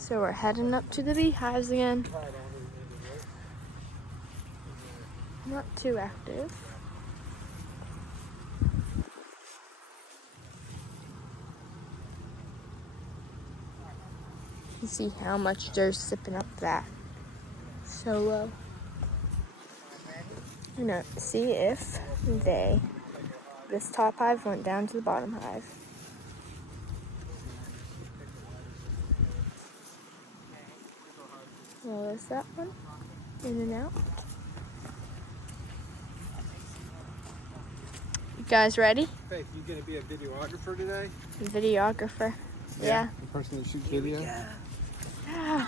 So we're heading up to the beehives again. Not too active. You see how much dirt's sipping up that. So low. I'm gonna see if this top hive went down to the bottom hive. Well, there's that one. In and out. You guys ready? Faith, you gonna be a videographer today? Videographer. Yeah. The person that shoots video? Yeah.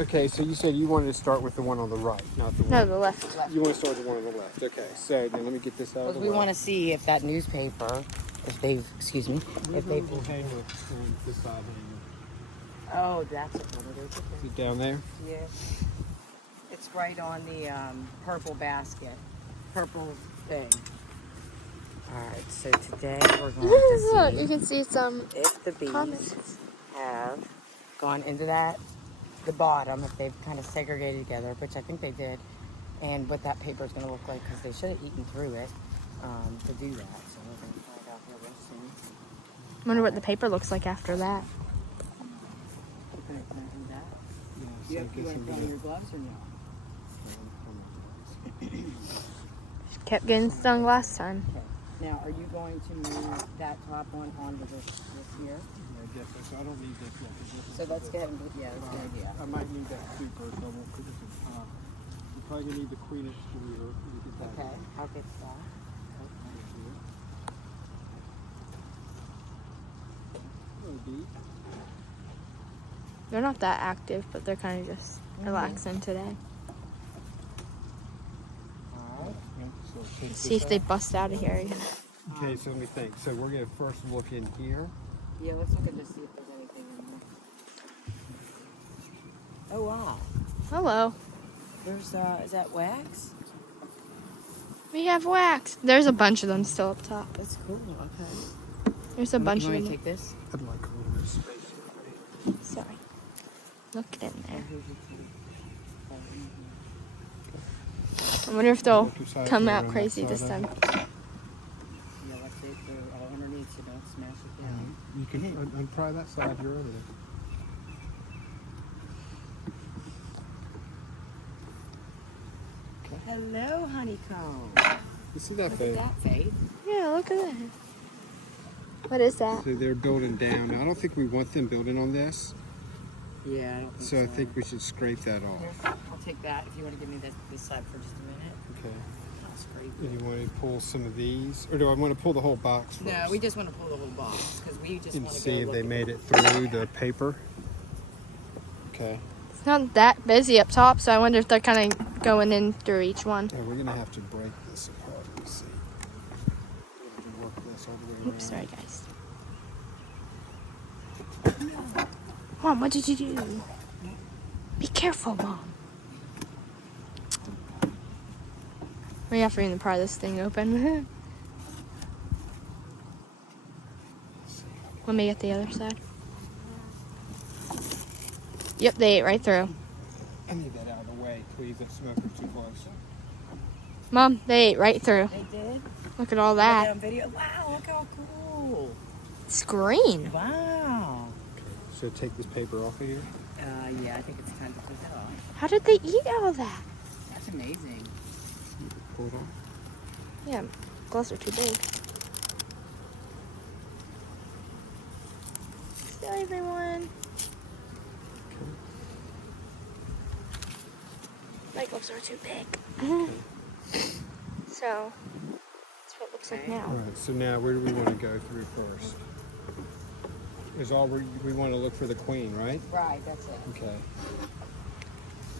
Okay, so you said you wanted to start with the one on the right, not the one. No, the left. You want to start with the one on the left. Okay, so now let me get this out of the way. We want to see if that newspaper, if they've, excuse me, if they've. Hang on this side hanger. Oh, that's one of those. Is it down there? Yeah. It's right on the purple basket, purple thing. All right, so today we're going to Look, see you can see some if the bees comments. have gone into the bottom, if they've kind of segregated together, which I think they did, and what that paper is going to look like, because they should have eaten through it to do that. So we're going to find out here real soon. I wonder what the paper looks like after that. Can I do that? Yeah, You want to put on your gloves or no? Kept getting stung last time. Okay. Now, are you going to move that top one onto this here? I guess so. I don't need this one. So let's go ahead and do, yeah, that's a good idea. I might need that too first. I won't put this in top. You're probably gonna need the queenish reader. Okay, I'll get that. They're not that active, but they're kind of just relaxing today. All right. See if they bust out of here again. Okay, so let me think. So we're gonna first look in here. Yeah, let's look at this, see if there's anything in there. Oh, wow. Hello. There's, is that wax? We have wax. There's a bunch of them still up top. That's cool, okay. There's a bunch You of want me them. to take this? I'd like a little bit of space. Sorry. Look it in there. I wonder if they'll come out crazy this time. Yeah, that's it. They're all underneath, so don't smash it down. You can untry that side. You're over there. Hello, honeycomb. You see that, Look Faith? at that, Faith. Yeah, look at that. What is that? So they're building down. Now, I don't think we want them building on this. Yeah, I don't think So I think we should scrape that off. Here, I'll take that if you want to give me this side for just a minute. Okay. I'll scrape And it. you want to pull some of these? Or do I want to pull the whole box first? No, we just want to pull the whole box because we just And want to see go if they look made it through the paper. Okay. It's not that busy up top, so I wonder if they're kind of going in through each one. Yeah, we're going to have to break this apart. Let me see. We're going to work this all the way around. Oops, sorry guys. Mom, what did you do? Be careful, Mom. We have to pry this thing open. Let me get the other side. Yep, they ate right through. I need that out of the way, please. That smoker's too close. Mom, they ate right through. They did? Look at all Look at that. on video. Wow, look how cool. It's green. Wow. So take this paper off of here. Yeah, I think it's time to put that off. How did they eat all that? That's amazing. Pull it off. Yeah, gloves are too big. So everyone. My gloves are too big. So that's what it looks like All now. right, so now where do we want to go through first? Is all we want to look for the queen, right? Right, that's it. Okay.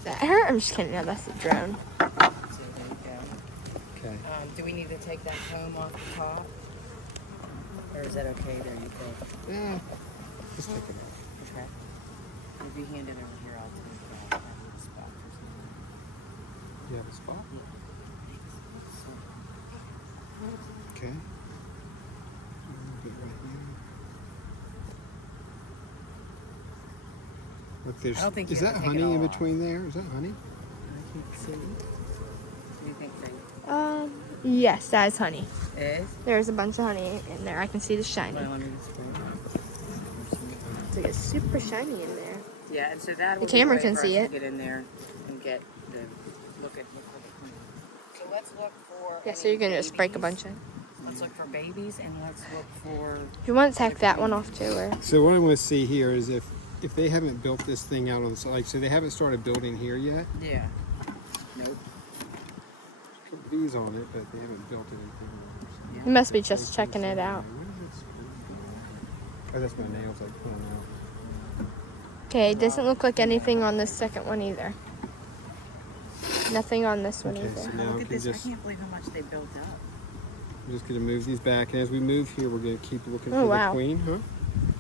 That hurt? I'm just kidding. No, that's the drone. So there you go. Okay. Do we need to take that comb off the top? Or is that okay there, you think? Yeah. Just take it off. Okay. If you hand it over here, I'll take it off. I need a spot or something. You have a spot? Okay. A little bit right here. Look, there's, I don't think is you that have to take it honey in all off. between there? Is that honey? I can't see. What do you think, Frank? Yes, that is honey. It is? There's a bunch of honey in there. I can see the shiny. Well, let me just go. It's like it's super shiny in there. Yeah, and so that The camera can see it. Get in there and get the look at the queen. So let's look for. Yeah, so you're gonna just break a bunch of. Let's look for babies and let's look for. If you want to take that one off too, or So what I want to see here is if they haven't built this thing out on the side, like, so they haven't started building here yet. Yeah. Nope. Put bees on it, but they haven't built anything. Yeah. you must be just checking it out. Oh, that's my nails like pulling out. Okay, it doesn't look like anything on this second one either. Nothing on this one Okay, so either. now Look we at can this. just, I can't believe how much they built up. we're just gonna move these back, and as we move here, we're gonna keep looking Oh, for wow. the queen, huh?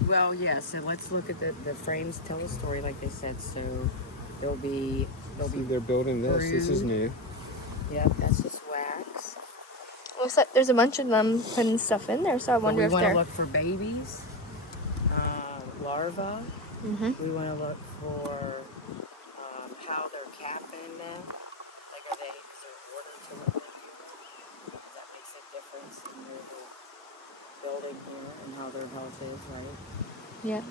Well, yeah. So let's look at the frames. Tell a story, like they said. So they'll be See, they're building this. This is brood. new. Yep, that's just wax. Looks like there's a bunch of them putting stuff in there, so I wonder we if want to they're. look for babies, larvae. Mm-hmm. We want to look for how they're capping them. Like, is there order to what they do? That makes a difference in their building here and how their health is, right? Yeah.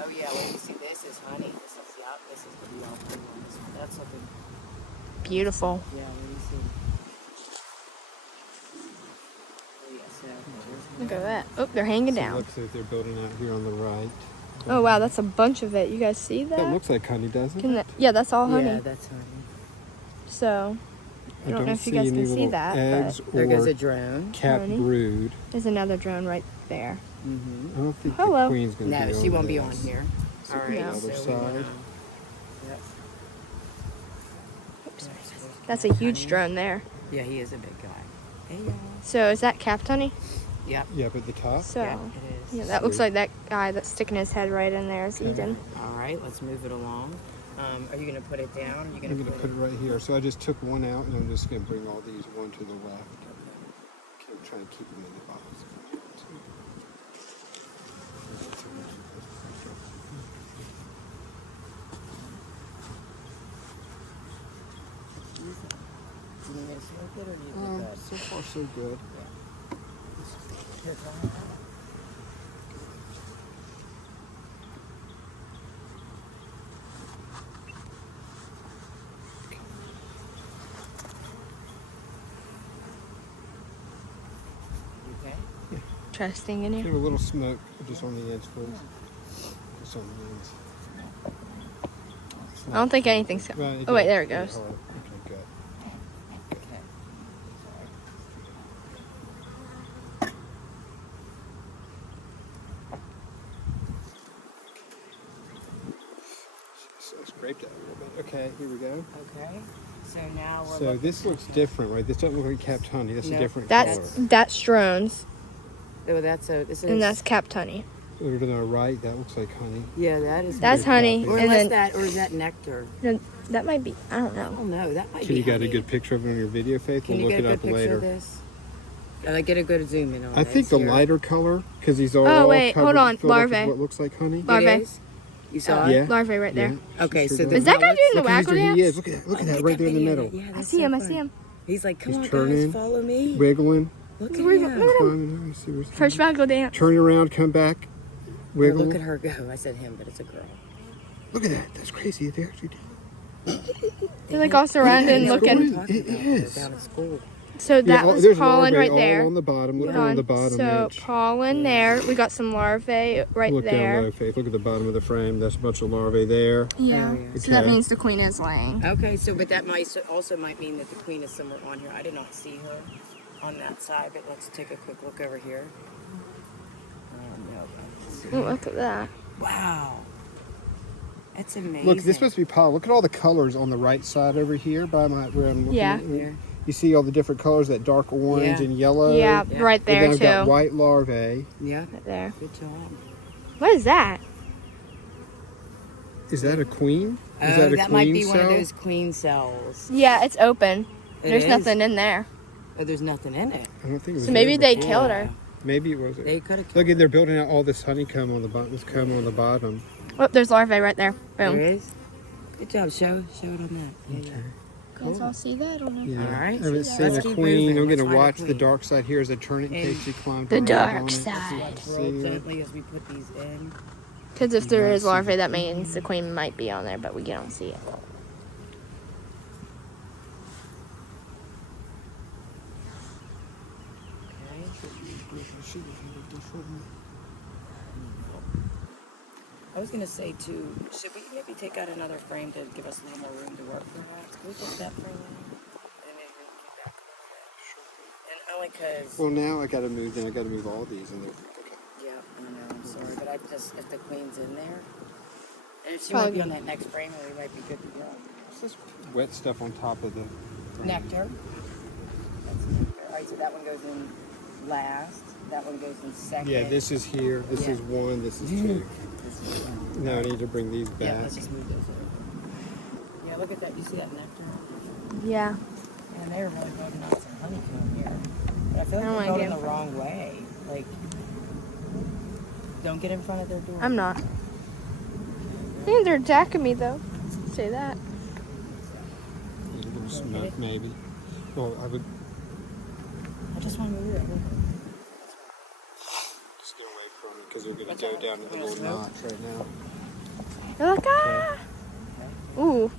Oh yeah, well you see this is honey. This is gonna be all blue on this one. That's looking, Beautiful. yeah, what do you see? Oh yeah, so there's Look at that. Oh, they're hanging So it down. looks like they're building out here on the right. Oh wow, that's a bunch of it. You guys see that? That looks like honey, doesn't Can it? that, yeah, that's all honey. yeah, that's honey. So I don't know if you guys any can see little that, eggs There goes or a drone. cap Honey. brood. there's another drone right there. Mm-hmm. I don't think Hello. the queen's gonna be No, on she won't be on this. here. So All go right, No. the other so we wanna- side. Yep. Oops, that's a huge drone there. Yeah, he is a big guy. Hey, y'all. So is that capped honey? Yep. Yeah, but the top. So Yeah, it is. yeah, that looks Sweet. like that guy that's sticking his head right in there is Okay. eating. All right, let's move it along. Are you gonna put it down? Or are you I'm gonna gonna put it right here. So I just took one out, and I'm just gonna bring all these one to the left. Okay, I'm trying to keep them in the box. You want me to smoke it or do you think So far, so good. Okay. Try to sting in Give here. a little smoke just on the edge, please. Just on the ends. It's I not- don't think anything's. Right, Oh wait, there it yeah, goes. all right. Okay, good. Okay. So I scraped it a little bit. Okay, here we go. Okay. So now we're So looking this for looks some- different, right? This doesn't look like capped honey. That's No, a different That's color. that's drones, Oh, that's a. This is. and that's capped honey. Over to the right, that looks like honey. Yeah, that is. That's honey, Or and unless then or is that nectar? that might be. I don't I know. don't know. That might Can be. you get a honey. good picture of it on your video, Faith? Can We'll you look get a it good up picture later. of this? Can I get a good zoom in on I this think the here? lighter color, because these are Oh, all wait, hold covered, on, filled up with larvae. what looks like honey. Larvae. It is? You saw it? Yeah. Larvae right there. Yeah, Okay, sure so does. the Is that guy pellets- doing the Look, waggle he dance? is. Look at that right there in the middle. Yeah, I that's see so him. I fun. see him. He's like, come He's on, turning, guys, follow me. Wiggling. Look at Look at him. him. Climbing. Let me see where's First waggle dance. Turn around, come back, Oh, wiggle. look at her go. I said him, but it's a girl. Look at that. That's crazy. They actually did. They're like all surrounded and it's looking. going. It is. Down at school. So that was there's pollen larvae right all there. on the bottom. Look Hold on on. the bottom So edge. pollen there. We got some larvae right Look down there. low, Faith. Look at the bottom of the frame. That's a bunch of larvae there. Yeah. Oh, yeah. So that Okay. means the queen is laying. Okay, so but that might also might mean that the queen is somewhere on here. I did not see her on that side, but let's take a quick look over here. No, I don't see Oh, her. look at that. Wow, that's amazing. Look, this must be pollen. Look at all the colors on the right side over here by my where I'm looking. Yeah. At. Here. You see all the different colors, that dark orange Yeah. and yellow. Yeah, Yeah. right And there then I've got too. white larvae. Yeah, Right there. good job. What is that? Is that a queen? Is Oh, that a that queen might be cell? one of those queen cells. Yeah, it's open. It There's is? nothing in there. Oh, there's nothing in it. I don't think it was So maybe there they before. killed her. Maybe it was. They could have. Look, they're building out all this honeycomb on the bottom. This comb on the bottom. Oh, there's larvae right there. There Boom. is. Good job. Show it on that. Yeah, Okay. You guys all see that or no? Yeah. All right. I haven't See seen Let's a keep queen. moving. I'm Let's gonna find a watch the queen. dark side here as I turn it in case And she climbs the around dark on it. side. Watch real See her? gently as we put these in. Because if You there might is see larvae, the that means the queen might be on there, but we don't see it. I was gonna say too, should we maybe take out another frame to give us a little more room to work perhaps? Can we take that frame in? And maybe we can keep that corner. And only cause, Well, now I gotta move. Then I gotta move all these, and they're okay. yeah, I know, I'm sorry, but I just, if the queen's in there, and if she Probably might be on that next frame, and we might be good to go. What's this wet stuff on top of the Nectar. That's nectar. Alright, so that one goes in last, that one goes in second. Yeah, this is here. This Yeah. is one. This is two. This is one. Now I need to bring these Yeah, back. let's just move those over. Yeah, look at that. You see that nectar? Yeah. And they're really building out some honeycomb here. But I feel I don't like wanna they're get going in the wrong way. Like, don't get in front of their door. I'm not. They're attacking me though. Say that. There's a little smoke, maybe. Well, I would I just want to move it. just get away from it because they're gonna What's go that? down to the Little little smoke? notch right now. They're like, ah! Ooh.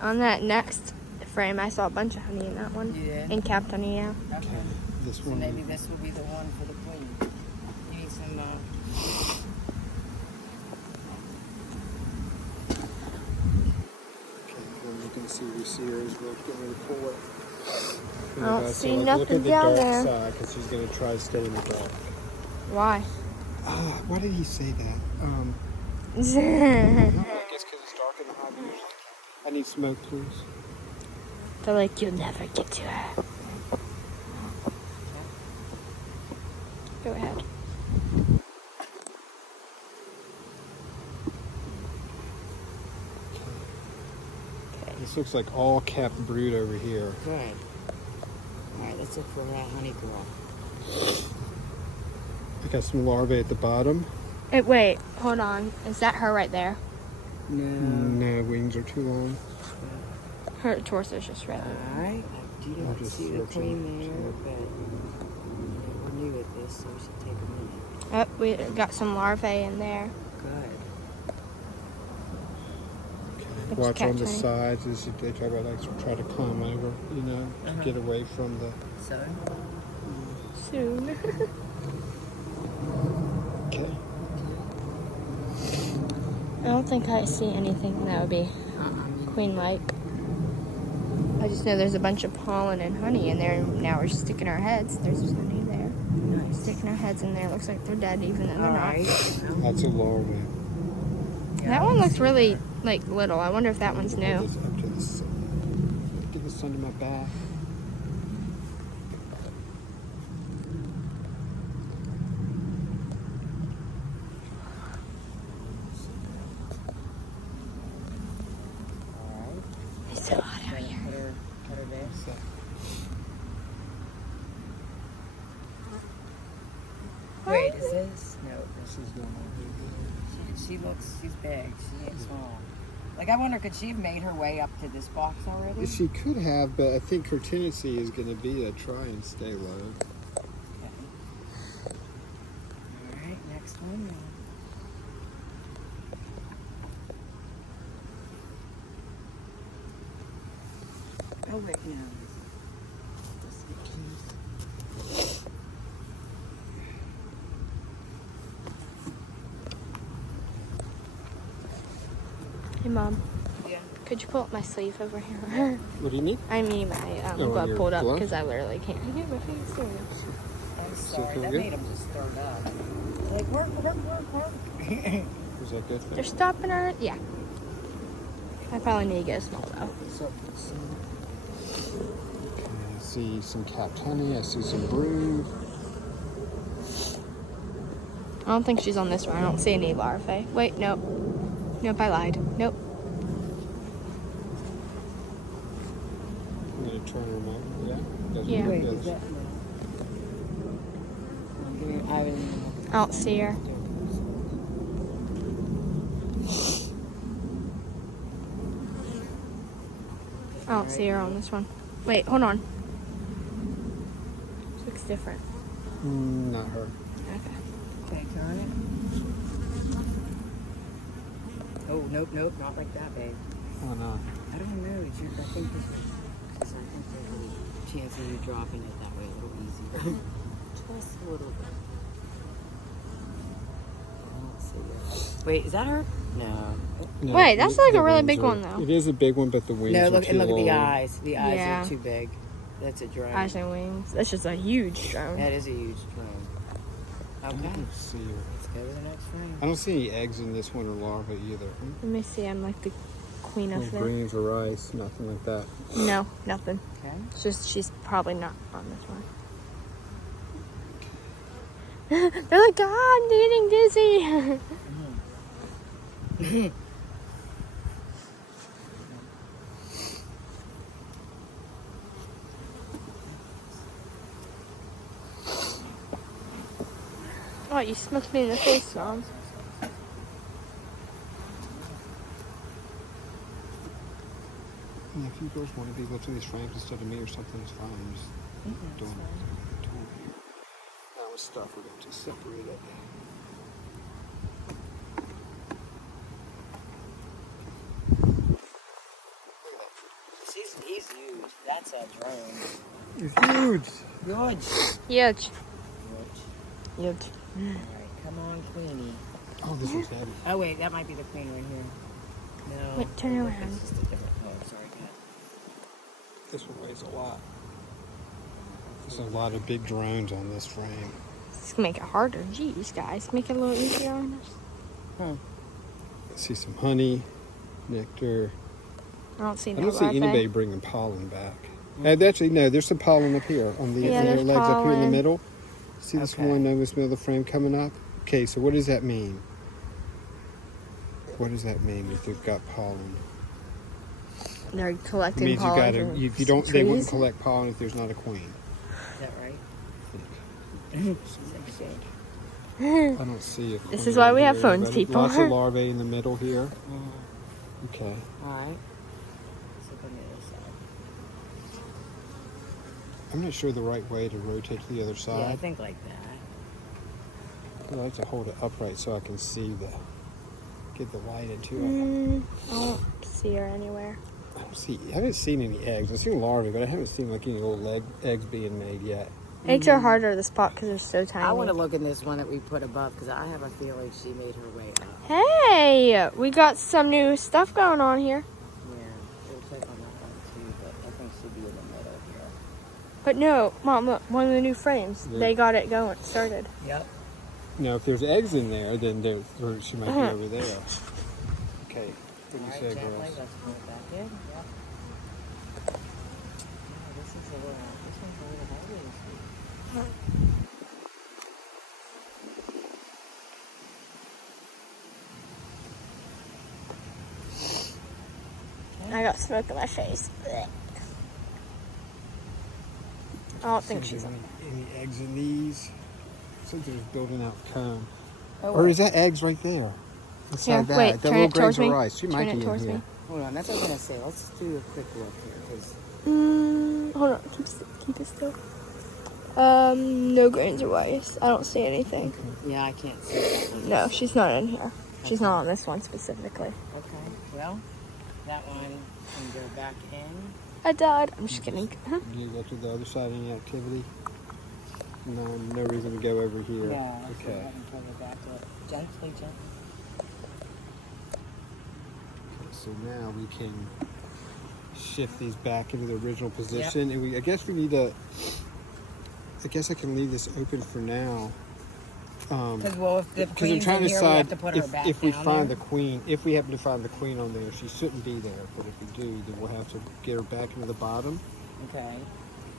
On that next frame, I saw a bunch of honey in that one. You did? In capped honey, yeah. Okay. This So one. maybe this will be the one for the queen. You need some, Okay, then you can see we see her as we're getting ready to pull it. I don't So, see look nothing at the down dark there. side because she's gonna try to stay in the dark. Why? Why did he say that? I guess because it's dark in the hive usually. I need smoke, please. They're like, you'll never get to her. Go ahead. Okay. This looks like all capped brood over here. good. Alright, let's look for that honey girl. I got some larvae at the bottom. Wait, hold on. Is that her right there? No. No, wings are too long. Her torso's just red. Alright, I do I'll not just see the search queen it. there, but we're new at this, so we should take a minute. Oh, we got some larvae in there. Good. It's Watch on capped the honey. sides as they try to climb over, you know, to get away from the. So, Soon. Okay. I don't think I see anything that would be queen-like. I just know there's a bunch of pollen and honey in there, and now we're sticking our heads. There's honey there. nice. Sticking our heads in there. Looks like they're dead, even though they're Alright. not. That's a larvae. That one looks really, like, little. I wonder if that one's Hold new. this up to the sun. Get this under my back. Alright. It's so hot out here. Put her there. So, Wait, is this? No, this is normal. she looks, she's big. She ain't small. Like, I wonder, could she have made her way up to this box already? She could have, but I think her tendency is going to be to try and stay low. Okay. Alright, next one now. Oh, wait, no. This is- Hey, Mom. Yeah. Could you pull up my sleeve over here? What do you need? I mean, my Oh, glove your pulled up glove? because I literally can't get my face through it. I'm Still sorry, feel that good? made him just throw up. Like, work. Is that good? They're stopping her. Yeah. I probably need to get a small though. I see some capped honey. I see some brood. I don't think she's on this one. I don't see any larvae. Wait, nope. Nope, I lied. Nope. I'm going to turn them on. Yeah? Doesn't Yeah. look Wait, good. is that? I I don't see her. I don't see her on this one. Wait, hold on. This looks different. Not her. Okay. Okay, turn it. Oh, nope, not like that, babe. Why not? I don't know. I think this is, because I think there's a chance of you dropping it that way a little easier. Just a little bit. Let's see. Wait, is that her? No. No, Wait, that's like the a really wings big are- one, though. It is a big one, but the wings No, are look, too and look at the long. eyes. The eyes Yeah. are too big. That's a drone. Eyes and wings. That's just a huge drone. That is a huge drone. I Okay. don't see her. Let's go to the next frame. I don't see any eggs in this one or larvae either. Let me see. I'm like the queen No of the. greens or rice, nothing like that. No, nothing. Okay. It's just she's probably not on this one. They're like, God, I'm getting dizzy. Oh, you smoked me in the face, Mom. And if you girls want to be lifting these frames instead of me or something, it's fine. I'm just doing it. Now with stuff, we're going to separate it. He's huge. That's a drone. It's huge. Huge. Huge. Huge. Huge. Alright, come on, Queenie. Oh, this one's heavy. Oh, wait, that might be the queen right here. No. Wait, turn oh, around. It's just a different color. Sorry, God. This one weighs a lot. There's a lot of big drones on this frame. Let's make it harder. Jeez, guys. Make it a little easier on us. I see some honey, nectar. I don't see I no don't see larvae. anybody bringing pollen back. Actually, no, there's some pollen up here on the Yeah, on there's the legs up here in the pollen. middle. See this Okay. one in this middle of the frame coming up? Okay, so what does that mean? What does that mean if they've got pollen? They're It collecting means you pollen gotta, from if you don't, they wouldn't trees. collect pollen if there's not a queen. Is that right? Somebody said. I don't see a queen. This is why we have here, phones, but people. Lots of larvae in the middle here. Mm-hmm. Okay. Alright. Let's look on the other side. I'm not sure the right way to rotate to the other Yeah, I side. think like that. I like to hold it upright so I can see get the light into it. I don't see her anywhere. I haven't seen any eggs. I've seen larvae, but I haven't seen like any little eggs being made yet. Eggs are harder to spot because they're so tiny. I want to look in this one that we put above because I have a feeling she made her way up. Hey, we got some new stuff going on here. Yeah, we'll check on that one too, but I think she'd be in the middle here. But no, Mom, look, one of the new frames. Yeah. They got it going, started. Yep. Now, if there's eggs in there, then she might be over there. Okay. What do you say, Gently, girls? let's pull it back in. Yep. Yeah, this one's a little heavy. I got smoke in my face. Blech. I don't think See if she's there's on. any eggs in these. Something's building out comb. Oh, Or wait. is that eggs right there? Inside Here, that. wait, that turn little it towards grains of me. rice. She Turn might it be in towards here. me. Hold on, that's what I was going to say. Let's do a quick look here because Hold on, keep it still. No grains or rice. I don't see anything. yeah, I can't see that one. No, she's not in here. She's not on this one specifically. Okay, well, that one can go back in. I died. I'm just kidding. Huh? Do you go to the other side, any activity? No reason to go over here. Yeah, let's go Okay. ahead and pull it back to it. Gently. So now we can shift these back into the original position. And I guess we need to, I guess I can leave this open for now. Because, well, if the Because I'm queen's trying in to here, we have decide to put her back if we down find there. the queen, if we happen to find the queen on there, she shouldn't be there. But if we do, then we'll have to get her back into the bottom Okay.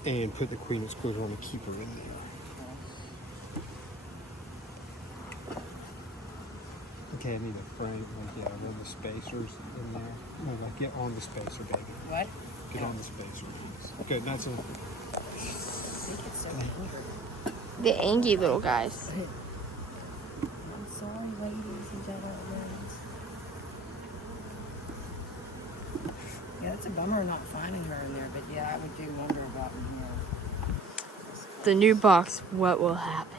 and put the queen excluder on and keep her in there. Okay, I need a frame, like, yeah, all the spacers in there. No, like, get on the spacer, baby. What? Get on the spacer. Good, that's a... I think it's so weird. The angy little guys. I'm sorry, ladies and gentlemen. Yep. It's a bummer not finding her in there, but yeah, I would do wonder about in here. The new box, what will happen?